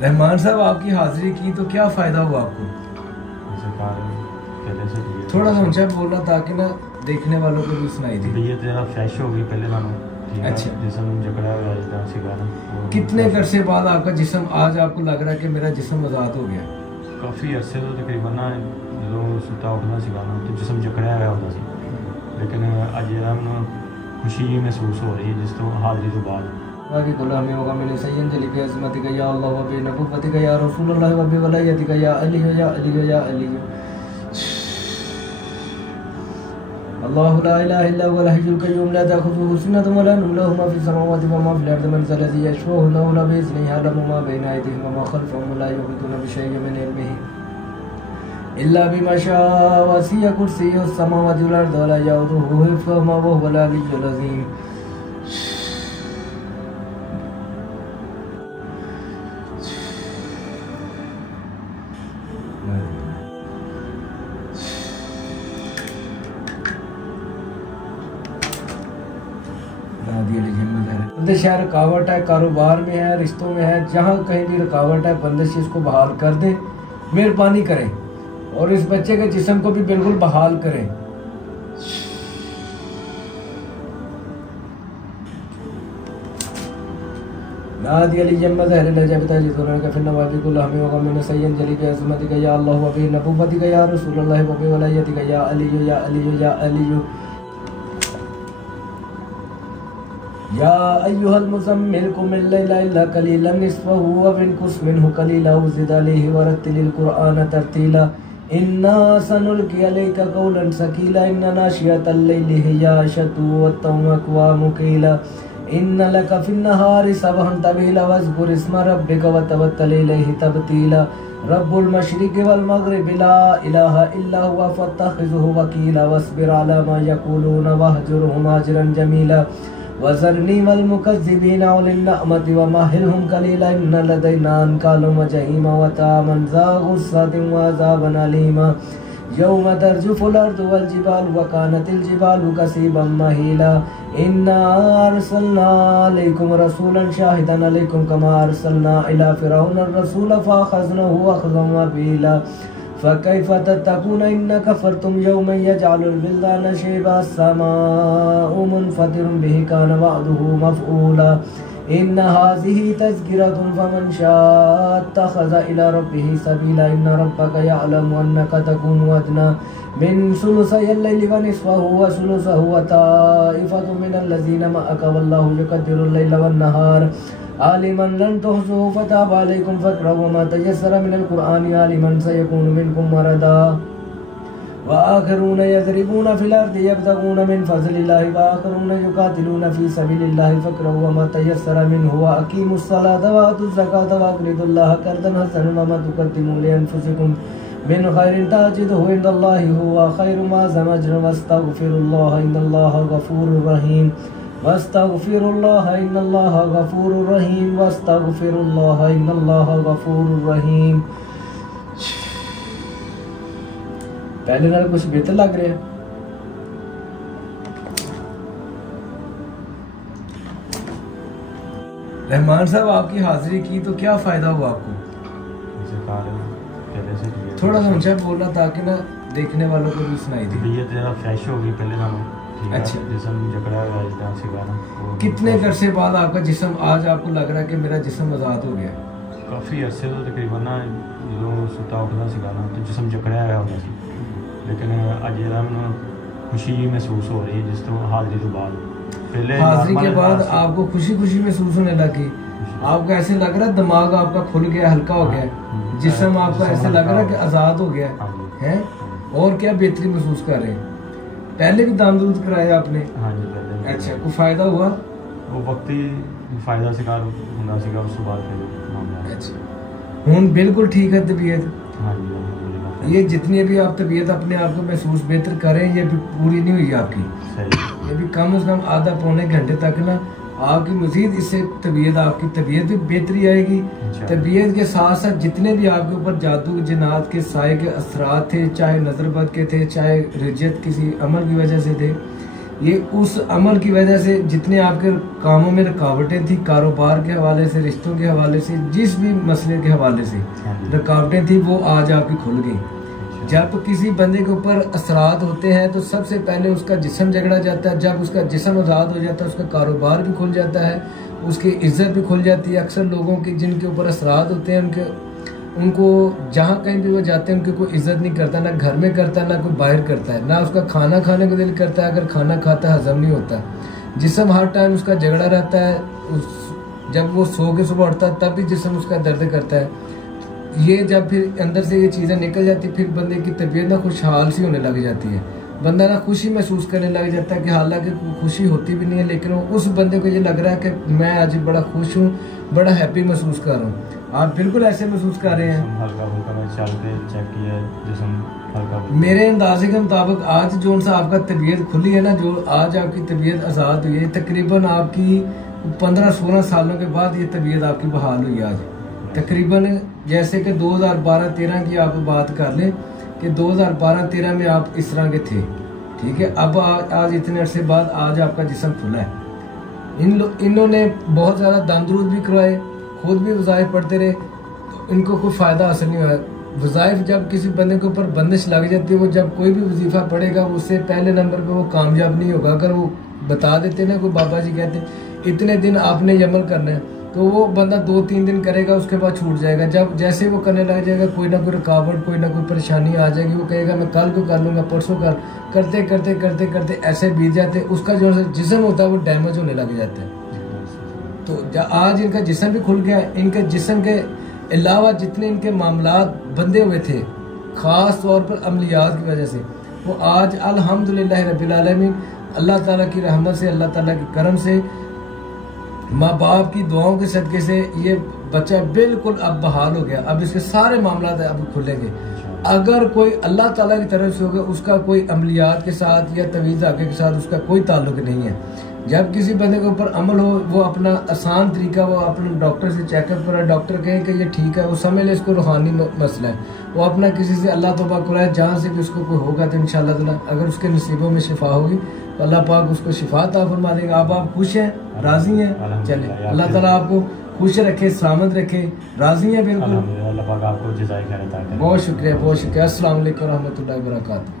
रहमान साहब आपकी हाजिरी की तो क्या फायदा हुआ आपको? थोड़ा सा ऊंचा बोलना ताकि ना देखने वालों को भी सुनाई दे। ये तेरा फ्रेश हो गई पहले नालों। अच्छा, जिस्म जकड़ा हुआ है सीधा ना। कितने अरसे बाद आपका जिस्म आज आपको लग रहा है कि मेरा जिस्म आज़ाद हो गया? काफ़ी अरसे तो तकरीबन ना जो सुता उठना सीगा ना तो जिस्म जकड़ा हुआ होता सी, लेकिन अज मैं खुशी महसूस हो रही है जिस तो हाजिरी तो बाद बाकी गुलामी होगा मैंने सैयद जली के अज़मत का या अल्लाह व बे नबुव्वत का या रसूल अल्लाह व बे वलायत का या अली या अली या अली अल्लाहु ला इलाहा इल्ला हुवल हय्युल कय्यूम ला ताखुज़ुहु सिनतुन व ला नौम लहु मा फ़िस समावाति व मा फ़िल अर्दि मन ज़ा लज़ी यशफ़अु इल्ला बिइज़निहि यअलमु मा बैना अयदीहिम व मा ख़ल्फ़हुम व ला युहीतूना बिशय'इन मिन इल्मिहि इल्ला बिमा शा'a वसि'a कुर्सियुहु समावाति वल अर्ज़ व ला यऊदुहु हिफ़्ज़ुहुमा व हुवल अलिय्युल अज़ीम। बंदिश है, रुकावट है, कारोबार में है, रिश्तों में है, जहाँ कहीं भी रुकावट है बंदिश इसको बहाल कर दे, मेहरबानी करें और इस बच्चे के जिस्म को भी बिल्कुल बहाल करें। नादी अली जम्मत है लजबता जितोना का फिर नवाबी कुल हमें होगा मैंने सैयद जली के अज़मत का या अल्लाह व बे नबुव्वत का या रसूल अल्लाह व बे वलायत का या अली या अली या अली या अय्युहल मुज़म्मिल कुम लैला इल्ला कलीलन निस्फ़हु व इंकुस मिन्हु कलीला व ज़िद अलैहि व रत्तिलिल कुरआन तरतीला इन्ना सनुल्क़ी अलैका क़ौलन सकीला इन्ना नाशियतल लैलि हिया अशद्दु वत्तौअक़वा मुक़ीला इन्ना लका फ़िन्नहारि सबहन तवीला वज़्कुर इस्मा रब्बिका व तवक्कल इलैहि तबतीला रब्बुल मशरिक़ि वल मग़रिबि ला इलाहा इल्ला हुवा फ़त्तख़िज़हु वकीला वस्बिर अला मा यक़ूलूना वहजुरहुम हजरन जमीला वज़रनी वल मुकज़्ज़िबीना उलिन नअमति व महिलहुम कलीला इन्ना लदैना अनकालन व जहीमा व तामन ज़ा गुस्सतिन व अज़ाबन अलीमा यौम तर्जुफुल अर्दु वल जिबालु व कानतिल जिबालु कसीबन महीला इन्ना अरसलना अलैकुम रसूलन शाहिदन अलैकुम कमा अरसलना इला फ़िरऔन रसूला फ़अख़ज़नाहु अख़ज़न वबीला फ़कैफ़ तत्तक़ून इन कफ़रतुम यौमन यजअलुल विल्दान शैबा अस्समाउ मुनफ़तिरुन बिही कान वअदुहु मफ़ऊला इन्न हाज़िही तज़किरतुन फ़मन शाअ इत्तख़ज़ इला रब्बिही सबीला इन्न रब्बका यअलमु अन्नका तक़ूमु अदना मिन सुलुसैल लैलि व निस्फ़हु व सुलुसहु व ताइफ़तुम मिनल लज़ीना मअका वल्लाहु युक़द्दिरुल लैला वन नहार आलिमन लन तुहज़ुहु फ़ताब अलैकुम फ़क़रऊ मा तयस्सरा मिनल क़ुरआन आलिमन सयकूनु मिनकुम मरदा व आखिरून यज़रिबून फ़िल अर्दि यब्तगून मिन फ़ज़लिल्लाहि व आखिरून युक़ातिलून फ़ी सबीलिल्लाहि फ़क़रऊ मा तयस्सरा मिन्हु व अक़ीमुस्सलाता व आतुज़ ज़काता व अक़रिदुल्लाह क़र्ज़न हसनन व मा तुक़द्दिमू लिअन्फ़ुसिकुम मिन खैरिन तजिदुहु इंदल्लाहि हुवा खैरु मअज़म अज्रन वस्तग़फ़िरुल्लाह इन्नल्लाहा गफ़ूरुर रहीम वस्तग़फ़िरुल्लाह इन्नल्लाहा गफ़ूरुर रहीम वस्तग़फ़िरुल्लाह इन्नल्लाहा गफ़ूरुर रहीम। पहले नाल कुछ बेहतर लग रहा है। रहमान साहब आपकी हाजिरी की तो क्या फायदा हुआ आपको? थोड़ा सा ऊंचा बोलना ताकि ना देखने वालों को भी सुनाई दे। ये तेरा फ्रेश हो गई पहले नालों। अच्छा, जिस्म जकड़ा हुआ है सीधा ना। कितने अरसे बाद आपका जिस्म आज आपको लग रहा है कि मेरा जिस्म आज़ाद हो गया? काफ़ी अरसे तो तकरीबन ना जो सुता उठना सीगा ना तो जिस्म जकड़ा हुआ होता सी, लेकिन अज मैं खुशी महसूस हो रही है जिस तो हाजिरी तो बाद। पहले हाजिरी के बाद आपको खुशी खुशी महसूस होने लगी, आपको ऐसे लग रहा है दिमाग आपका खुल गया, हल्का हो गया, जिस्म आपका ऐसे लग रहा है कि आज़ाद हो गया है। और क्या बेहतरी महसूस कर रहे हैं? पहले भी दाम दूध कराया आपने? हाँ जी पहले। अच्छा, कोई फायदा हुआ? वो वक्त ही फायदा शिकार होना सीगा उस बाद फिर। अच्छा, हूँ बिल्कुल ठीक है तबीयत? हाँ जी। ये जितनी भी आप तबीयत अपने आप को महसूस बेहतर करें, ये भी पूरी नहीं हुई आपकी। सही। ये भी कम से कम आधा पौने घंटे तक ना आपकी मजीद इससे तबीयत, आपकी तबीयत भी बेहतरी आएगी। तबीयत के साथ साथ जितने भी आपके ऊपर जादू जिन्नात के साए के असरात थे, चाहे नजरबद के थे, चाहे रिजत किसी अमल की वजह से थे, ये उस अमल की वजह से जितने आपके कामों में रुकावटें थी, कारोबार के हवाले से, रिश्तों के हवाले से, जिस भी मसले के हवाले से रुकावटें थी, वो आज आपकी खुल गई। जब किसी बंदे के ऊपर असरात होते हैं तो सबसे पहले उसका जिस्म झगड़ा जाता है। जब उसका जिस्म आज़ाद हो जाता है, उसका कारोबार भी खुल जाता है, उसकी इज्जत भी खुल जाती है। अक्सर लोगों की जिनके ऊपर असरात होते हैं उनको जहाँ कहीं भी वो जाते हैं उनकी कोई इज्जत नहीं करता, ना घर में करता, ना कोई बाहर करता है, ना उसका खाना खाने को दिल करता है। अगर खाना खाता है हजम नहीं होता, जिस्म हर टाइम उसका झगड़ा रहता है। जब वो सो के सुबह उठता है तब भी जिस्म उसका दर्द करता है। ये जब फिर अंदर से ये चीज़ें निकल जाती, फिर बंदे की तबीयत ना खुशहाल सी होने लग जाती है। बंदा ना खुशी महसूस करने लग जाता है कि हालांकि खुशी होती भी नहीं है, लेकिन उस बंदे को ये लग रहा है कि मैं आज बड़ा खुश हूँ, बड़ा हैप्पी महसूस कर रहा हूँ। आप बिल्कुल ऐसे महसूस कर रहे हैं। हल्का फुल्का मैं चल के चेक किया, जिस्म हल्का फुल्का। मेरे अंदाजे के मुताबिक आज जो सा आपका तबीयत खुली है ना, जो आज आपकी तबीयत आज़ाद हुई है, तकरीबन आपकी 15-16 सालों के बाद ये तबीयत आपकी बहाल हुई आज तकरीबन। जैसे कि 2012-13 की आप बात कर लें कि 2012-13 में आप इस तरह के थे, ठीक है। अब आज इतने अरसे बाद आज आपका जिस्म खुला है। इन्होंने बहुत ज़्यादा दाम-दरूद भी करवाए, खुद भी वज़ाइफ पढ़ते रहे, तो इनको कोई फ़ायदा हासिल नहीं हुआ। वज़ाइफ जब किसी बंदे के ऊपर बंदिश लग जाती है, वो जब कोई भी वजीफ़ा पढ़ेगा उससे पहले नंबर पे वो कामयाब नहीं होगा। अगर वो बता देते ना, कोई बाबा जी कहते इतने दिन आपने ये अमल करना है, तो वो बंदा 2-3 दिन करेगा, उसके बाद छूट जाएगा। जब जैसे वो करने लग जाएगा, कोई ना कोई रुकावट, कोई ना कोई परेशानी आ जाएगी, वो कहेगा मैं कल को कर लूँगा, परसों करते करते करते करते ऐसे बीत जाते, उसका जो जिस्म होता है वो डैमेज होने लग जाता है। तो आज इनका जिस्म भी खुल गया। इनके जिस्म के अलावा जितने इनके मामलात बंधे हुए थे, ख़ास तौर पर अमलियात की वजह से, वो आज अल्हम्दुलिल्लाह रब्बिल आलमीन, अल्लाह ताला की रहमत से, अल्लाह ताला के करम से, माँ बाप की दुआओं के सदके से ये बच्चा बिल्कुल अब बहाल हो गया। अब इसके सारे मामलात अब खुलेंगे। अगर कोई अल्लाह ताला की तरफ से होगा, उसका कोई अमलियात के साथ या तवीज़ आगे के साथ उसका कोई ताल्लुक नहीं है। जब किसी बंदे के ऊपर अमल हो, वो अपना आसान तरीका, वो अपने डॉक्टर से चेकअप कराए, डॉक्टर कहे कि ये ठीक है, वो समझ ले इसको रूहानी मसला है, वो अपना किसी से अल्लाह तौबा कराए, जहाँ से भी उसको कोई होगा तो इंशाअल्लाह ताला अगर उसके नसीबों में शिफा होगी तो अल्लाह पाक उसको शिफा अता फरमा देगा। आप खुश हैं, राजी हैं? चले, अल्लाह ताला आपको खुश रखे, सलामत रखे, राजी हैं बिल्कुल। अल्लाह पाक आपको जज़ाए खैर अता करे। बहुत शुक्रिया, बहुत शुक्रिया। अस्सलाम वालेकुम रहमतुल्लाहि व बरकातहू।